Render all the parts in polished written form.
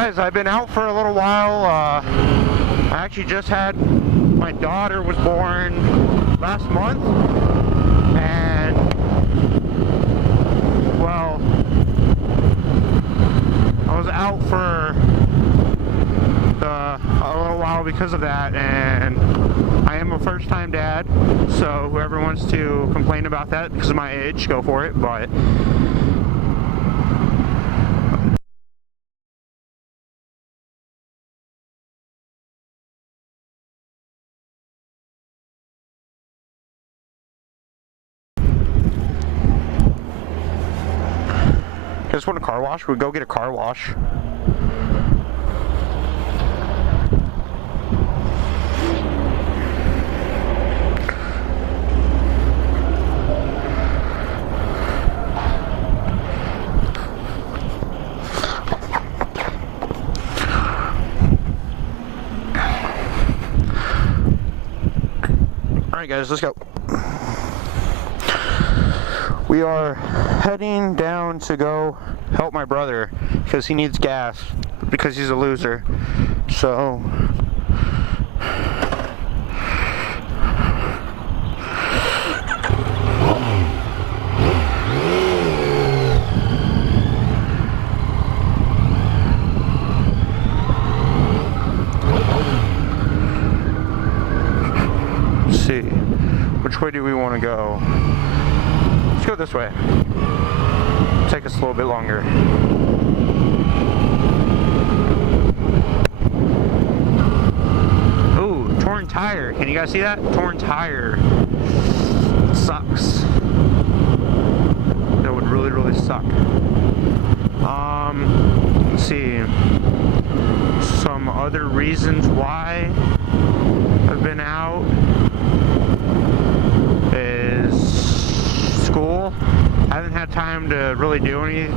guys, I've been out for a little while. I actually just had, my daughter was born last month, and well, I was out for a little while because of that, and I am a first-time dad, so whoever wants to complain about that because of my age, go for it, but I just want a car wash. We go get a car wash. Alright guys, let's go. We are heading down to go help my brother because he needs gas because he's a loser. So let's see, which way do we want to go? Let's go this way. Take us a little bit longer. Ooh, torn tire. Can you guys see that? Torn tire. Sucks. That would really, really suck. Let's see. Some other reasons why I've been out is school. I haven't had time to really do any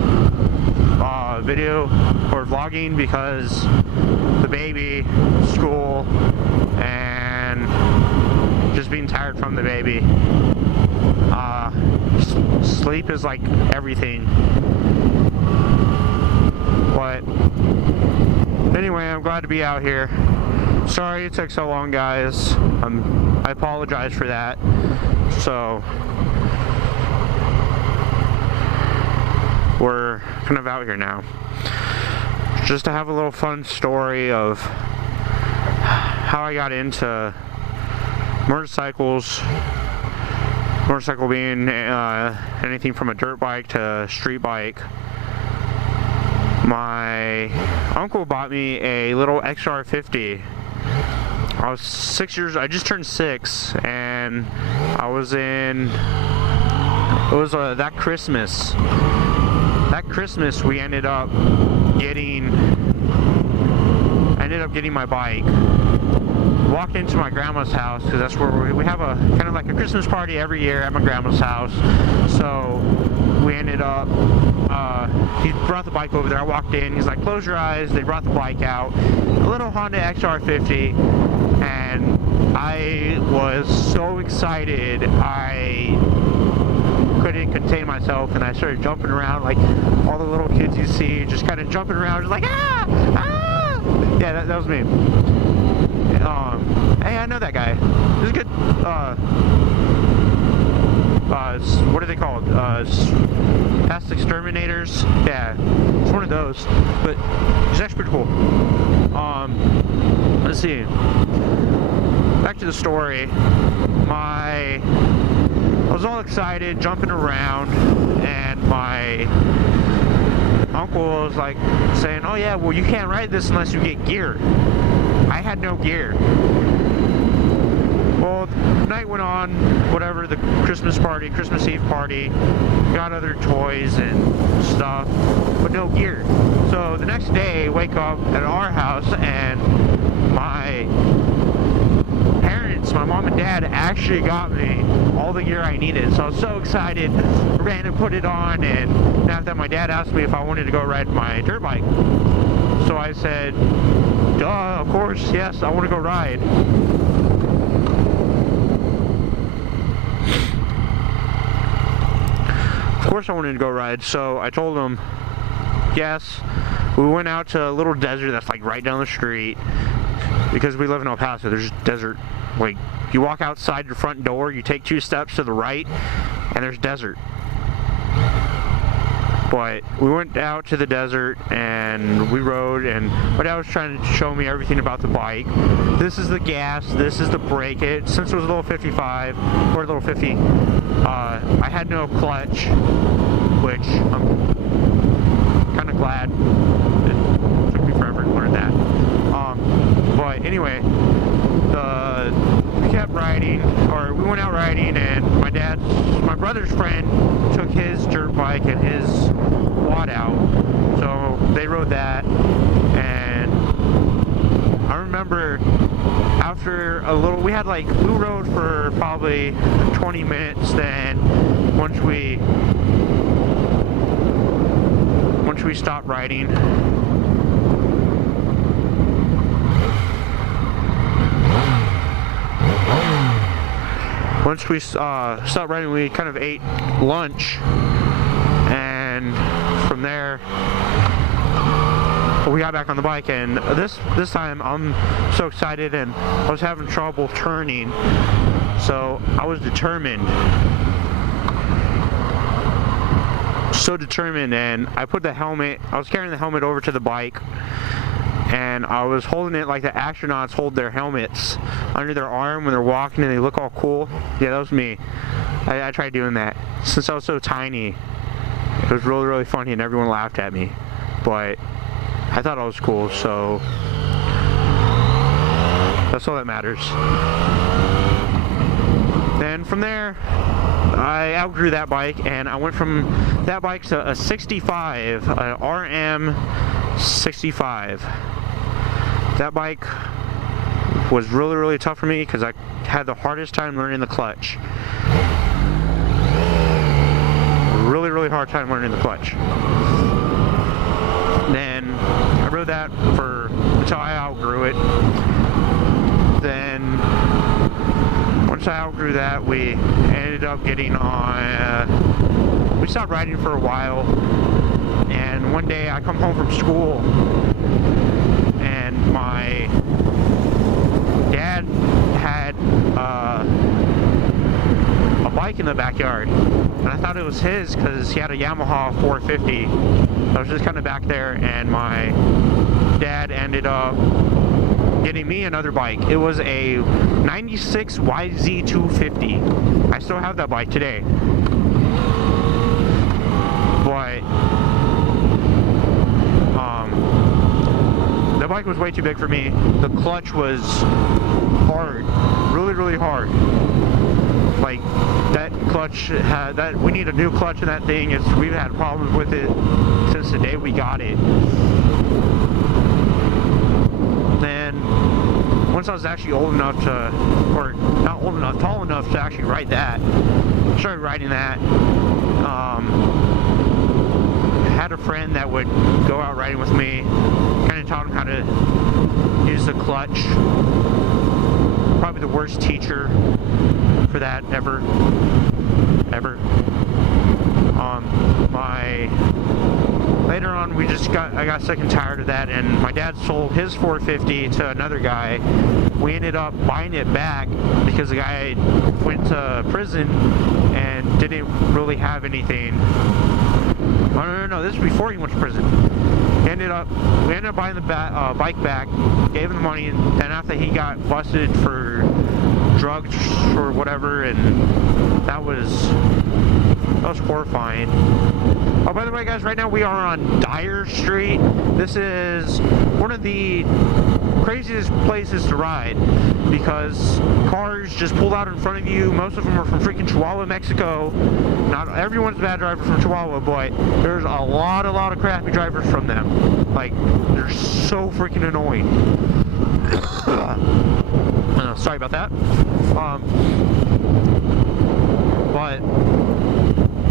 video or vlogging because the baby, school, and just being tired from the baby. Sleep is like everything. But anyway, I'm glad to be out here. Sorry it took so long, guys. I apologize for that. So we're kind of out here now just to have a little fun story of how I got into motorcycles. Motorcycle being anything from a dirt bike to a street bike. My uncle bought me a little XR50. I was 6 years, I just turned 6, and I was in, it was that Christmas. That Christmas we ended up getting my bike. Walked into my grandma's house because that's where we have a kind of like a Christmas party every year at my grandma's house. So we ended up, he brought the bike over there. I walked in, he's like, close your eyes. They brought the bike out, a little Honda XR50, and I was so excited. I couldn't contain myself, and I started jumping around like all the little kids you see, just kind of jumping around, just like, ah, ah! Yeah, that was me. Hey, I know that guy. He's a good, what are they called? Past exterminators? Yeah, it's one of those, but he's actually pretty cool. Let's see. Back to the story. I was all excited, jumping around, and my uncle was like saying, oh yeah, well you can't ride this unless you get gear. I had no gear. Well, the night went on, whatever, the Christmas party, Christmas Eve party, got other toys and stuff, but no gear. So the next day, wake up at our house, and my parents, my mom and dad, actually got me all the gear I needed. So I was so excited, ran and put it on, and after that my dad asked me if I wanted to go ride my dirt bike. So I said, duh, of course, yes, I want to go ride. Of course I wanted to go ride, so I told him, yes, we went out to a little desert that's like right down the street. Because we live in El Paso, there's desert. Like, you walk outside your front door, you take 2 steps to the right, and there's desert. But we went out to the desert and we rode, and my dad was trying to show me everything about the bike. This is the gas, this is the brake. Since it was a little 55 or a little 50, I had no clutch, which I'm kind of glad. It took me forever to learn that. But anyway, we kept riding, or we went out riding, and my brother's friend took his dirt bike and his quad out, so they rode that. And I remember after a little, we rode for probably 20 minutes. Then once we stopped riding, we kind of ate lunch, and from there we got back on the bike. And this time I'm so excited, and I was having trouble turning, so I was determined. So determined, and I put the helmet, I was carrying the helmet over to the bike, and I was holding it like the astronauts hold their helmets under their arm when they're walking and they look all cool. Yeah, that was me. I tried doing that. Since I was so tiny, it was really, really funny, and everyone laughed at me. But I thought I was cool, so that's all that matters. Then from there, I outgrew that bike, and I went from that bike to a 65, an RM 65. That bike was really, really tough for me because I had the hardest time learning the clutch. Really, really hard time learning the clutch. Then I rode that until I outgrew it. Then once I outgrew that, we ended up getting on, we stopped riding for a while, and one day I come home from school, and my dad had a bike in the backyard, and I thought it was his because he had a Yamaha 450. I was just kind of back there, and my dad ended up getting me another bike. It was a 96 YZ250. I still have that bike today. But the bike was way too big for me. The clutch was hard, really, really hard. Like, that clutch we need a new clutch in that thing. We've had problems with it since the day we got it. Then once I was actually old enough to, or not old enough, tall enough to actually ride that, started riding that. Had a friend that would go out riding with me, kind of taught him how to use the clutch. Probably the worst teacher for that ever. Later on, I got sick and tired of that, and my dad sold his 450 to another guy. We ended up buying it back because the guy went to prison and didn't really have anything. Oh, no, this was before he went to prison. We ended up buying the bike back, gave him the money, and then after he got busted for drugs or whatever, and that was horrifying. Oh, by the way, guys, right now we are on Dyer Street. This is one of the craziest places to ride because cars just pulled out in front of you. Most of them are from freaking Chihuahua, Mexico. Not everyone's a bad driver from Chihuahua, but there's a lot of crappy drivers from them. Like, they're so freaking annoying. Sorry about that. But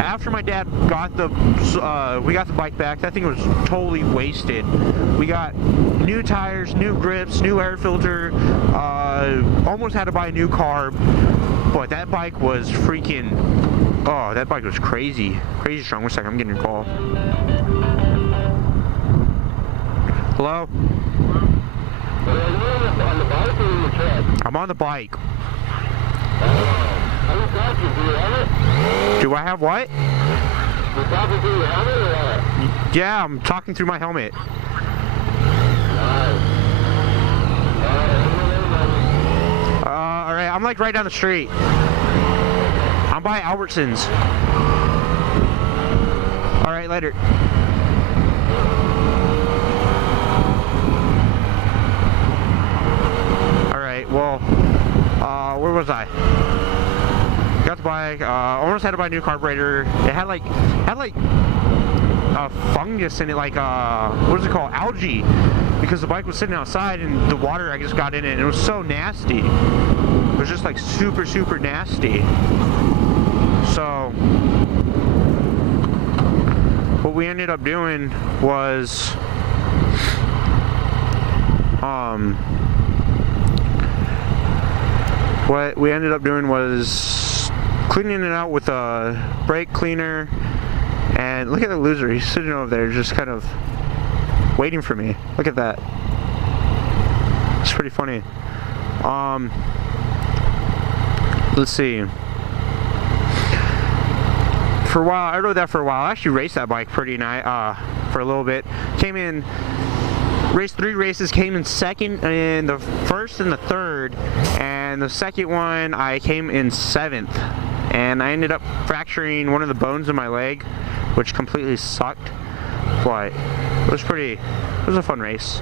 after my dad got we got the bike back, that thing was totally wasted. We got new tires, new grips, new air filter, almost had to buy a new carb, but that bike was freaking, that bike was crazy strong. One second, I'm getting a call. Hello? Are you on the bike or in the truck? I'm on the bike. Are you talking? Do you have it? Do I have what? You talking through your helmet or what? Yeah, I'm talking through my helmet. Alright, I'm like right down the street. I'm by Albertsons. Alright, later. Alright, well, where was I? Got the bike, almost had to buy a new carburetor. It had like fungus in it, like what is it called, algae, because the bike was sitting outside and the water I just got in it and it was so nasty. It was just like super nasty. So what we ended up doing was cleaning it out with a brake cleaner. And look at the loser, he's sitting over there just kind of waiting for me. Look at that. It's pretty funny. Let's see. For a while, I rode that for a while. I actually raced that bike pretty nice for a little bit. Came in, raced 3 races, came in second in the first and the third, and the second one I came in 7th. And I ended up fracturing one of the bones in my leg, which completely sucked, but it was a fun race.